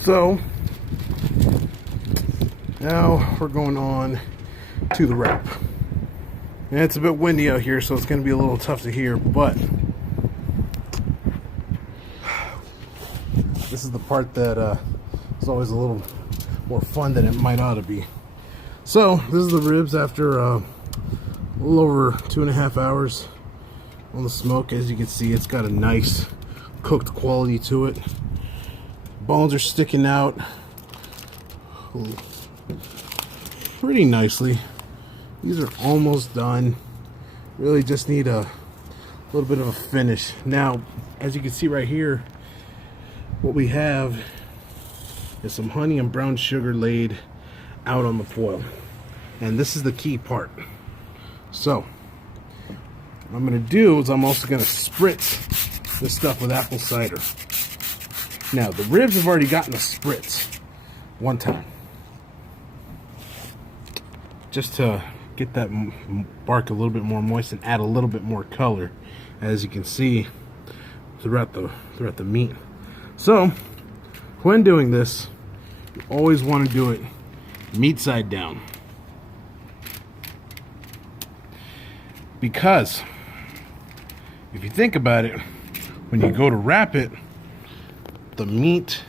So now we're going on to the wrap. And it's a bit windy out here, so it's going to be a little tough to hear, but this is the part that is always a little more fun than it might ought to be. So this is the ribs after a little over 2.5 hours on the smoke. As you can see, it's got a nice cooked quality to it. Bones are sticking out pretty nicely. These are almost done. Really just need a little bit of a finish. Now, as you can see right here, what we have is some honey and brown sugar laid out on the foil. And this is the key part. So, what I'm going to do is I'm also going to spritz this stuff with apple cider. Now, the ribs have already gotten a spritz one time, just to get that bark a little bit more moist and add a little bit more color, as you can see throughout the meat. So, when doing this, you always want to do it meat side down, because if you think about it, when you go to wrap it, the meat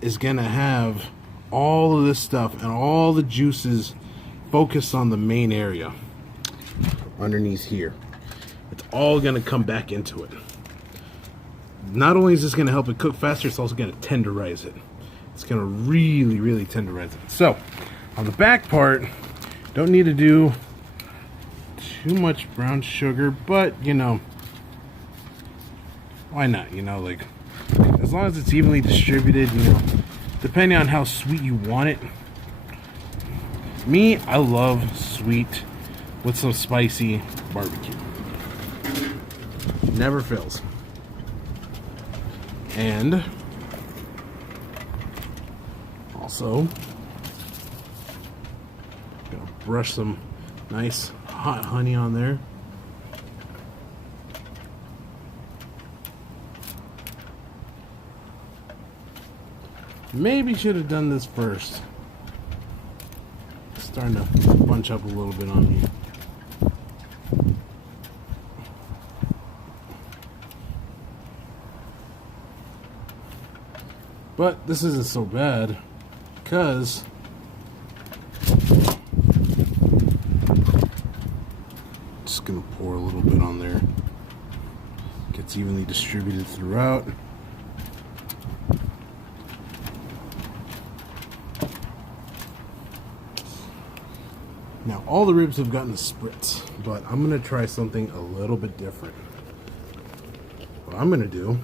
is gonna have all of this stuff and all the juices focused on the main area underneath here. It's all gonna come back into it. Not only is this gonna help it cook faster, it's also gonna tenderize it. It's gonna really, really tenderize it. So on the back part, don't need to do too much brown sugar, but you know, why not? You know, like, as long as it's evenly distributed, you know, depending on how sweet you want it. Me, I love sweet with some spicy barbecue. Never fails. And also, gonna brush some nice hot honey on there. Maybe should have done this first. It's starting to bunch up a little bit on me. But this isn't so bad, because just gonna pour a little bit on there. Gets evenly distributed throughout. Now, all the ribs have gotten a spritz, but I'm going to try something a little bit different. What I'm going to do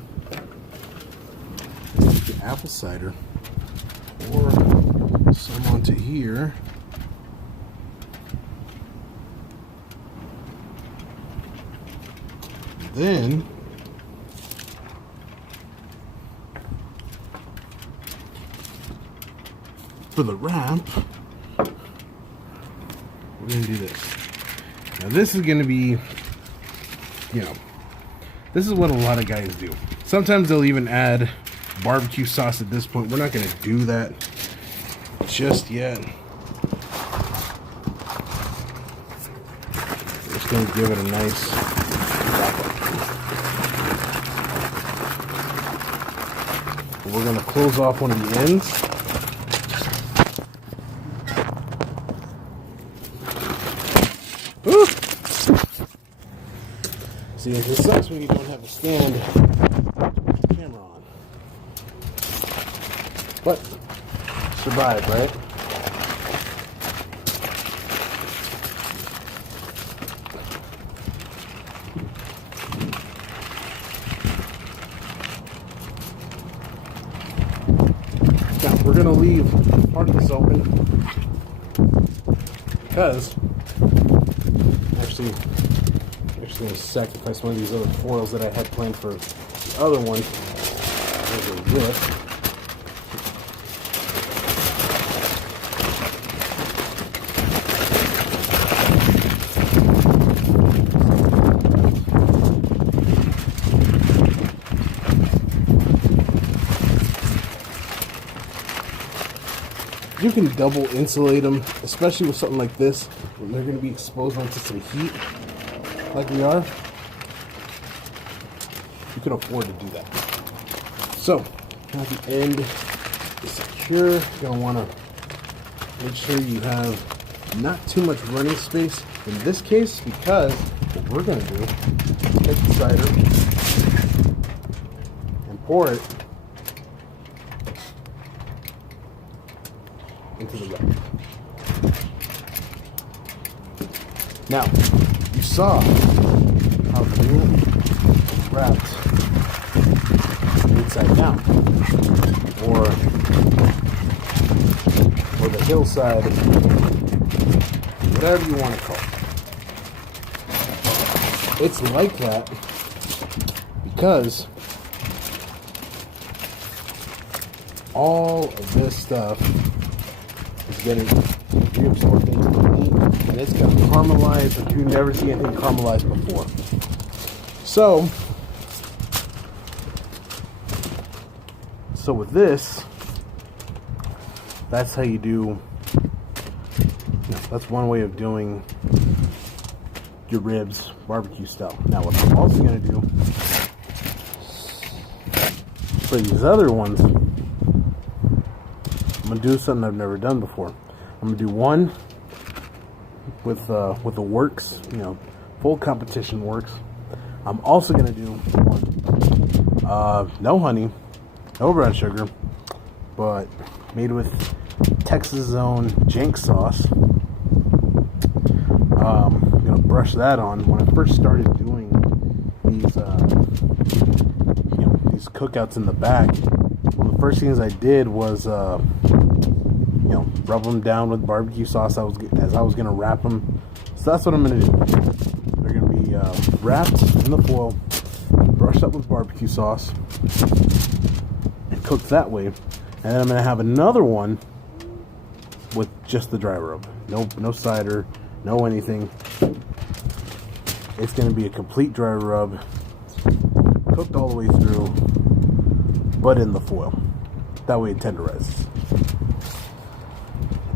is take the apple cider, pour some onto here, and then for the wrap, we're going to do this. Now this is going to be, you know, this is what a lot of guys do. Sometimes they'll even add barbecue sauce at this point. We're not going to do that just yet. We're just going to give it a nice wrap up. We're going to close off one of the ends. See, it sucks when you don't have a stand camera on. But, survive, right? Now, we're going to leave part of this open because, actually going to sacrifice one of these other foils that I had planned for the other one. you can double insulate them, especially with something like this, when they're going to be exposed onto some heat, like we are. You can afford to do that. So, now the end is secure. You're going to want to make sure you have not too much running space in this case, because what we're going to do is take the cider and pour it into the wrap. Now, you saw how the meat wrapped inside down, or the hillside, whatever you want to call it. It's like that because all of this stuff is getting reabsorbed into the meat, and it's going to caramelize like you've never seen anything caramelized before. So with this, that's how you do, that's one way of doing your ribs barbecue style. Now what I'm also going to do for these other ones, I'm going to do something I've never done before. I'm going to do one with the works, full competition works. I'm also going to do one, no honey, no brown sugar, but made with Texas own jank sauce. I'm going to brush that on. When I first started doing these cookouts in the back, one of the first things I did was rub them down with barbecue sauce as I was going to wrap them. So that's what I'm going to do. They're going to be wrapped in the foil, brushed up with barbecue sauce, and cooked that way. And then I'm going to have another one with just the dry rub. No cider, no anything. It's going to be a complete dry rub, cooked all the way through, but in the foil. That way it tenderizes.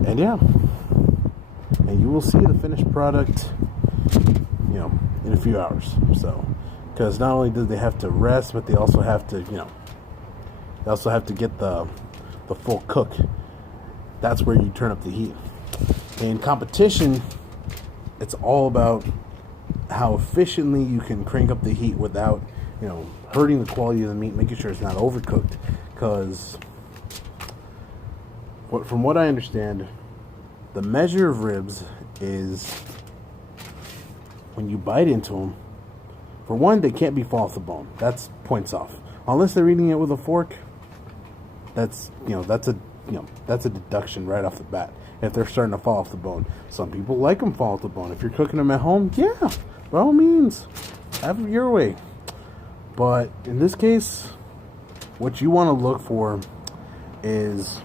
And yeah, and you will see the finished product, in a few hours. So, because not only do they have to rest, but they also have to, get the full cook. That's where you turn up the heat. In competition, it's all about how efficiently you can crank up the heat without, hurting the quality of the meat, making sure it's not overcooked. Because from what I understand, the measure of ribs is when you bite into them. For one, they can't be fall off the bone. That's points off. Unless they're eating it with a fork, that's a deduction right off the bat. If they're starting to fall off the bone, some people like them fall off the bone. If you're cooking them at home, yeah, by all means, have it your way. But in this case, what you want to look for is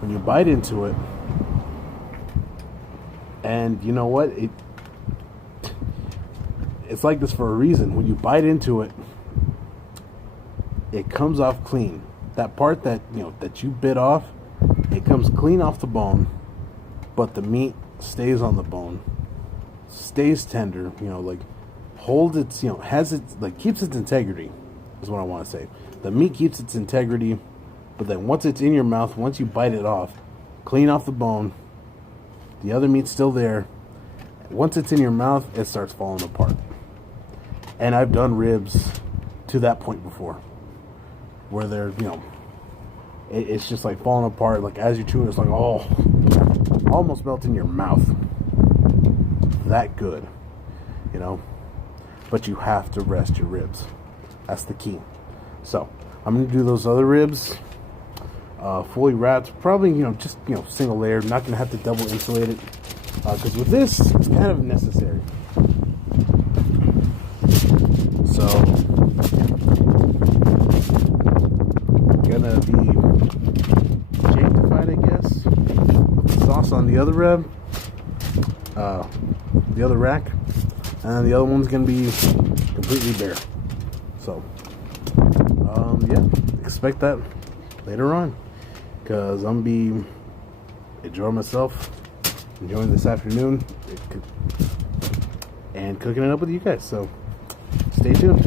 when you bite into it, and you know what, it's like this for a reason. When you bite into it, it comes off clean. That part that that you bit off, it comes clean off the bone, but the meat stays on the bone, stays tender. Holds its, has its, keeps its integrity, is what I want to say. The meat keeps its integrity, but then once it's in your mouth, once you bite it off, clean off the bone, the other meat's still there. Once it's in your mouth, it starts falling apart. And I've done ribs to that point before, where they're, it's just like falling apart. Like as you're chewing, it's like, oh, almost melt in your mouth. That good, But you have to rest your ribs. That's the key. So I'm gonna do those other ribs, fully wrapped. Probably, just single layer. Not gonna have to double insulate it, because with this, it's kind of necessary. So gonna be jankified, I guess. With the sauce on the other rib, the other rack, and the other one's gonna be completely bare. So yeah, expect that later on, because I'm gonna be enjoying myself, enjoying this afternoon, and cooking it up with you guys. So stay tuned.